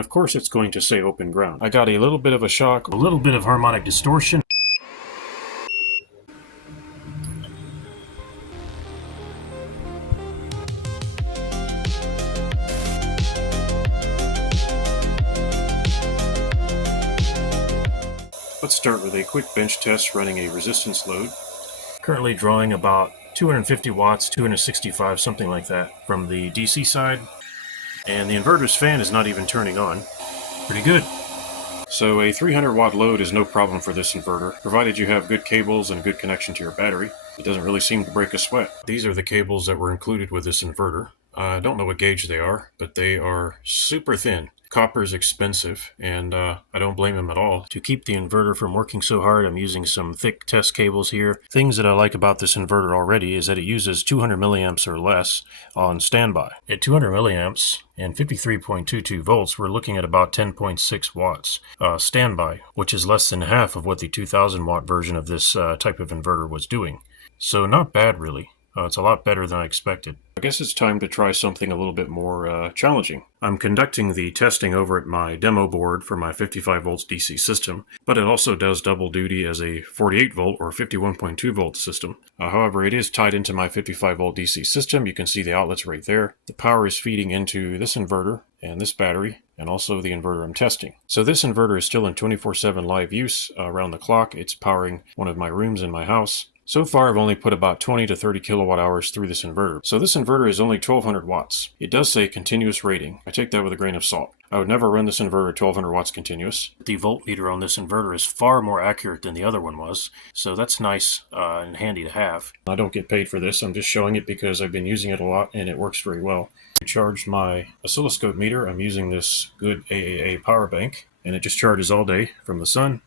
and of course it's going to say open ground. I got a little bit of a shock, a little bit of harmonic distortion. Let's start with a quick bench test running a resistance load. Currently drawing about 250 watts, 265, something like that from the DC side. And the inverter's fan is not even turning on. Pretty good. So a 300 watt load is no problem for this inverter, provided you have good cables and good connection to your battery. It doesn't really seem to break a sweat. These are the cables that were included with this inverter. I don't know what gauge they are, but they are super thin. Copper is expensive, and I don't blame them at all. To keep the inverter from working so hard, I'm using some thick test cables here. Things that I like about this inverter already is that it uses 200 milliamps or less on standby. At 200 milliamps and 53.22 volts, we're looking at about 10.6 watts standby, which is less than half of what the 2000 watt version of this type of inverter was doing. So not bad, really. It's a lot better than I expected. I guess it's time to try something a little bit more challenging. I'm conducting the testing over at my demo board for my 55 volts DC system, but it also does double duty as a 48 volt or 51.2 volt system. However, it is tied into my 55 volt DC system. You can see the outlets right there. The power is feeding into this inverter and this battery, and also the inverter I'm testing. So this inverter is still in 24/7 live use around the clock. It's powering one of my rooms in my house. So far, I've only put about 20 to 30 kilowatt hours through this inverter. So this inverter is only 1200 watts. It does say continuous rating. I take that with a grain of salt. I would never run this inverter 1200 watts continuous. The voltmeter on this inverter is far more accurate than the other one was, so that's nice and handy to have. I don't get paid for this. I'm just showing it because I've been using it a lot and it works very well. To charge my oscilloscope meter, I'm using this good AAA power bank, and it just charges all day from the sun,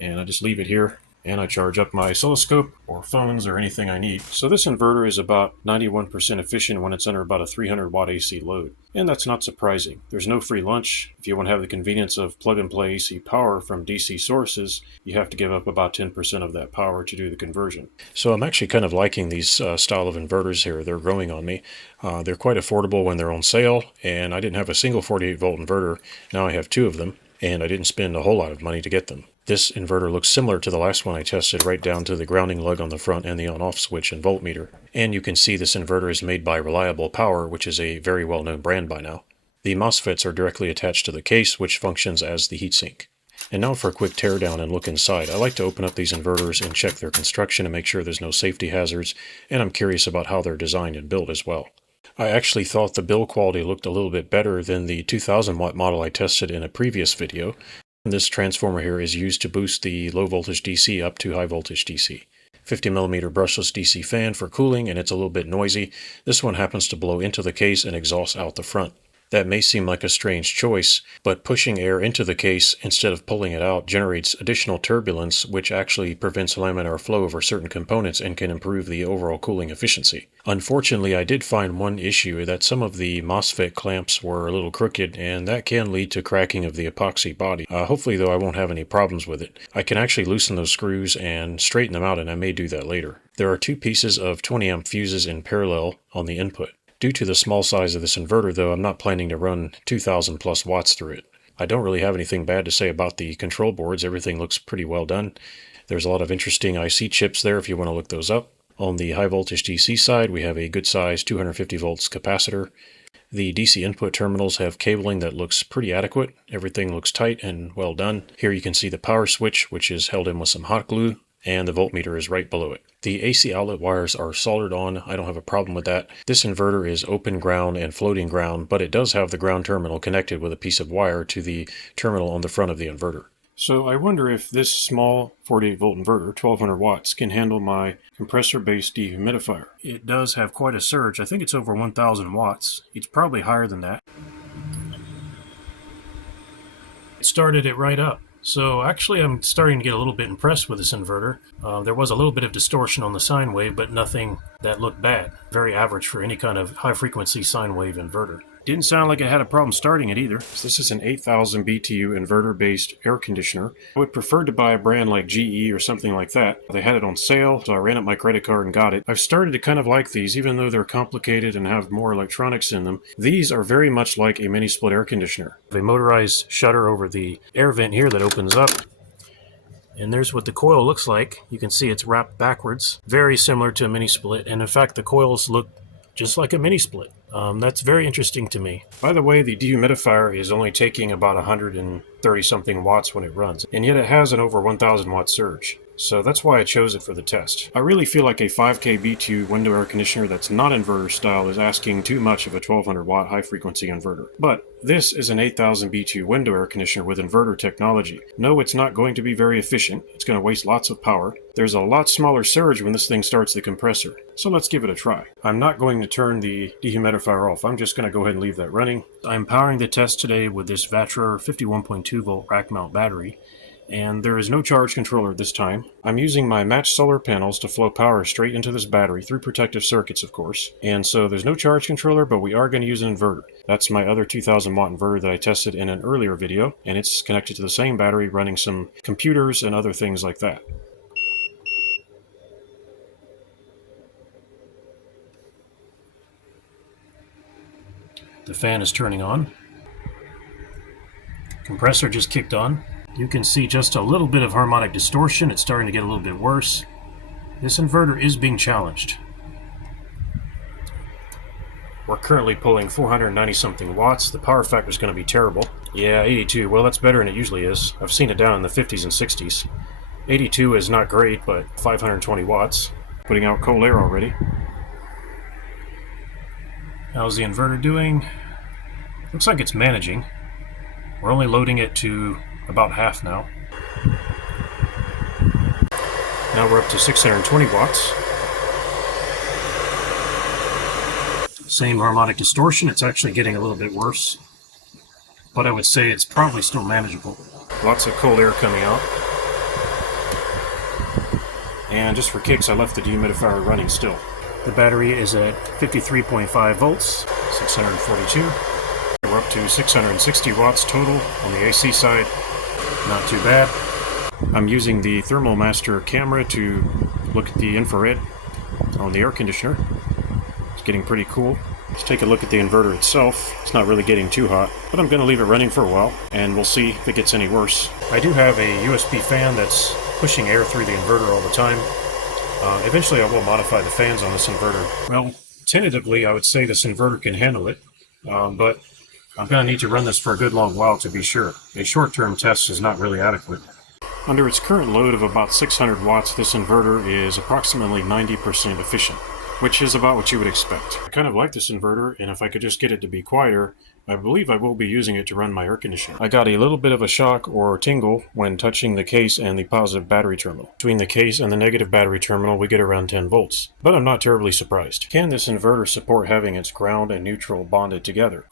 and I just leave it here. And I charge up my oscilloscope or phones or anything I need. So this inverter is about 91% efficient when it's under about a 300 watt AC load. And that's not surprising. There's no free lunch. If you want to have the convenience of plug and play AC power from DC sources, you have to give up about 10% of that power to do the conversion. So I'm actually kind of liking these style of inverters here. They're growing on me. They're quite affordable when they're on sale, and I didn't have a single 48 volt inverter. Now I have two of them, and I didn't spend a whole lot of money to get them. This inverter looks similar to the last one I tested, right down to the grounding lug on the front and the on-off switch and voltmeter. And you can see this inverter is made by Reliable Power, which is a very well-known brand by now. The MOSFETs are directly attached to the case, which functions as the heatsink. And now for a quick teardown and look inside. I like to open up these inverters and check their construction and make sure there's no safety hazards, and I'm curious about how they're designed and built as well. I actually thought the build quality looked a little bit better than the 2000 watt model I tested in a previous video. This transformer here is used to boost the low voltage DC up to high voltage DC. 50mm brushless DC fan for cooling, and it's a little bit noisy. This one happens to blow into the case and exhaust out the front. That may seem like a strange choice, but pushing air into the case instead of pulling it out generates additional turbulence, which actually prevents laminar flow over certain components and can improve the overall cooling efficiency. Unfortunately, I did find one issue, that some of the MOSFET clamps were a little crooked, and that can lead to cracking of the epoxy body. Hopefully, though, I won't have any problems with it. I can actually loosen those screws and straighten them out, and I may do that later. There are two pieces of 20 amp fuses in parallel on the input. Due to the small size of this inverter, though, I'm not planning to run 2000 plus watts through it. I don't really have anything bad to say about the control boards. Everything looks pretty well done. There's a lot of interesting IC chips there if you want to look those up. On the high voltage DC side, we have a good size 250 volts capacitor. The DC input terminals have cabling that looks pretty adequate. Everything looks tight and well done. Here you can see the power switch, which is held in with some hot glue, and the voltmeter is right below it. The AC outlet wires are soldered on. I don't have a problem with that. This inverter is open ground and floating ground, but it does have the ground terminal connected with a piece of wire to the terminal on the front of the inverter. So I wonder if this small 48 volt inverter, 1200 watts, can handle my compressor-based dehumidifier. It does have quite a surge. I think it's over 1000 watts. It's probably higher than that. It started it right up. So actually I'm starting to get a little bit impressed with this inverter. There was a little bit of distortion on the sine wave, but nothing that looked bad. Very average for any kind of high frequency sine wave inverter. Didn't sound like it had a problem starting it either. This is an 8000 BTU inverter-based air conditioner. I would prefer to buy a brand like GE or something like that. They had it on sale, so I ran up my credit card and got it. I've started to kind of like these, even though they're complicated and have more electronics in them. These are very much like a mini split air conditioner. A motorized shutter over the air vent here that opens up. And there's what the coil looks like. You can see it's wrapped backwards. Very similar to a mini split, and in fact the coils look just like a mini split. That's very interesting to me. By the way, the dehumidifier is only taking about 130 something watts when it runs, and yet it has an over 1000 watt surge. So that's why I chose it for the test. I really feel like a 5K BTU window air conditioner that's not inverter style is asking too much of a 1200 watt high frequency inverter. But this is an 8000 BTU window air conditioner with inverter technology. No, it's not going to be very efficient. It's going to waste lots of power. There's a lot smaller surge when this thing starts the compressor. So let's give it a try. I'm not going to turn the dehumidifier off. I'm just going to go ahead and leave that running. I'm powering the test today with this WZRELB 51.2 volt rack mount battery. And there is no charge controller this time. I'm using my matched solar panels to flow power straight into this battery through protective circuits, of course. And so there's no charge controller, but we are going to use an inverter. That's my other 2000 watt inverter that I tested in an earlier video, and it's connected to the same battery running some computers and other things like that. The fan is turning on. Compressor just kicked on. You can see just a little bit of harmonic distortion. It's starting to get a little bit worse. This inverter is being challenged. We're currently pulling 490 something watts. The power factor is going to be terrible. Yeah, 82. Well, that's better than it usually is. I've seen it down in the 50s and 60s. 82 is not great, but 520 watts. Putting out cold air already. How's the inverter doing? Looks like it's managing. We're only loading it to about half now. Now we're up to 620 watts. Same harmonic distortion. It's actually getting a little bit worse, but I would say it's probably still manageable. Lots of cold air coming out. And just for kicks, I left the dehumidifier running still. The battery is at 53.5 volts, 642. We're up to 660 watts total on the AC side. Not too bad. I'm using the Thermal Master camera to look at the infrared on the air conditioner. It's getting pretty cool. Let's take a look at the inverter itself. It's not really getting too hot, but I'm going to leave it running for a while, and we'll see if it gets any worse. I do have a USB fan that's pushing air through the inverter all the time. Eventually I will modify the fans on this inverter. Well, tentatively I would say this inverter can handle it, but I'm going to need to run this for a good long while to be sure. A short-term test is not really adequate. Under its current load of about 600 watts, this inverter is approximately 90% efficient, which is about what you would expect. I kind of like this inverter, and if I could just get it to be quieter, I believe I will be using it to run my air conditioner. I got a little bit of a shock or tingle when touching the case and the positive battery terminal. Between the case and the negative battery terminal, we get around 10 volts, but I'm not terribly surprised. Can this inverter support having its ground and neutral bonded together?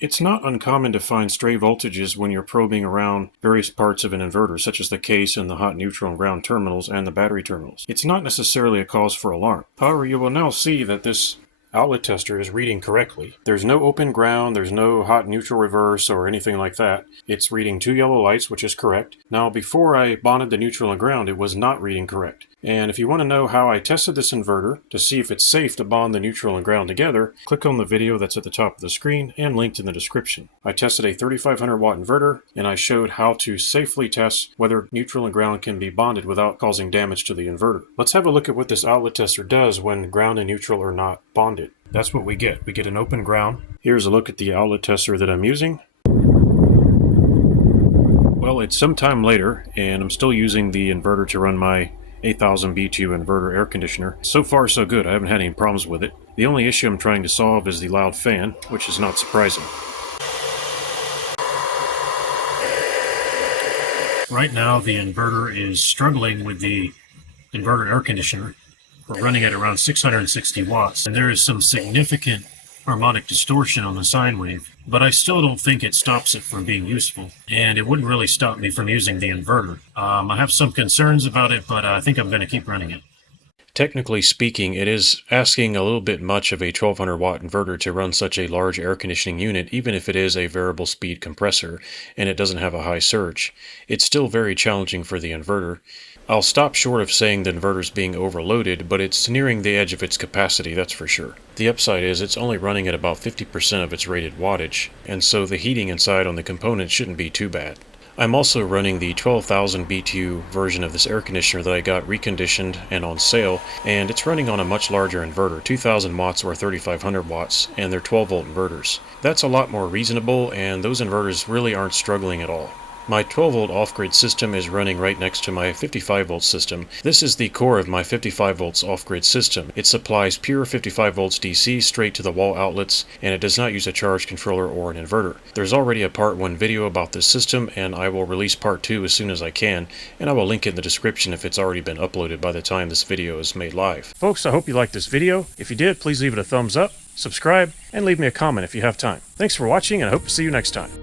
It's not uncommon to find stray voltages when you're probing around various parts of an inverter, such as the case and the hot, neutral, and ground terminals and the battery terminals. It's not necessarily a cause for alarm. However, you will now see that this outlet tester is reading correctly. There's no open ground, there's no hot neutral reverse or anything like that. It's reading 2 yellow lights, which is correct. Now, before I bonded the neutral and ground, it was not reading correct. And if you want to know how I tested this inverter to see if it's safe to bond the neutral and ground together, click on the video that's at the top of the screen and linked in the description. I tested a 3500 watt inverter, and I showed how to safely test whether neutral and ground can be bonded without causing damage to the inverter. Let's have a look at what this outlet tester does when ground and neutral are not bonded. That's what we get. We get an open ground. Here's a look at the outlet tester that I'm using. Well, it's some time later, and I'm still using the inverter to run my 8000 BTU inverter air conditioner. So far so good. I haven't had any problems with it. The only issue I'm trying to solve is the loud fan, which is not surprising. Right now the inverter is struggling with the inverter air conditioner. We're running at around 660 watts, and there is some significant harmonic distortion on the sine wave, but I still don't think it stops it from being useful, and it wouldn't really stop me from using the inverter. I have some concerns about it, but I think I'm going to keep running it. Technically speaking, it is asking a little bit much of a 1200 watt inverter to run such a large air conditioning unit, even if it is a variable speed compressor and it doesn't have a high surge. It's still very challenging for the inverter. I'll stop short of saying the inverter's being overloaded, but it's nearing the edge of its capacity, that's for sure. The upside is it's only running at about 50% of its rated wattage, and so the heating inside on the components shouldn't be too bad. I'm also running the 12,000 BTU version of this air conditioner that I got reconditioned and on sale, and it's running on a much larger inverter, 2,000 watts or 3,500 watts, and they're 12 volt inverters. That's a lot more reasonable, and those inverters really aren't struggling at all. My 12 volt off-grid system is running right next to my 55 volt system. This is the core of my 55 volts off-grid system. It supplies pure 55 volts DC straight to the wall outlets, and it does not use a charge controller or an inverter. There's already a part 1 video about this system, and I will release part 2 as soon as I can, and I will link it in the description if it's already been uploaded by the time this video is made live. Folks, I hope you liked this video. If you did, please leave it a thumbs up, subscribe, and leave me a comment if you have time. Thanks for watching, and I hope to see you next time.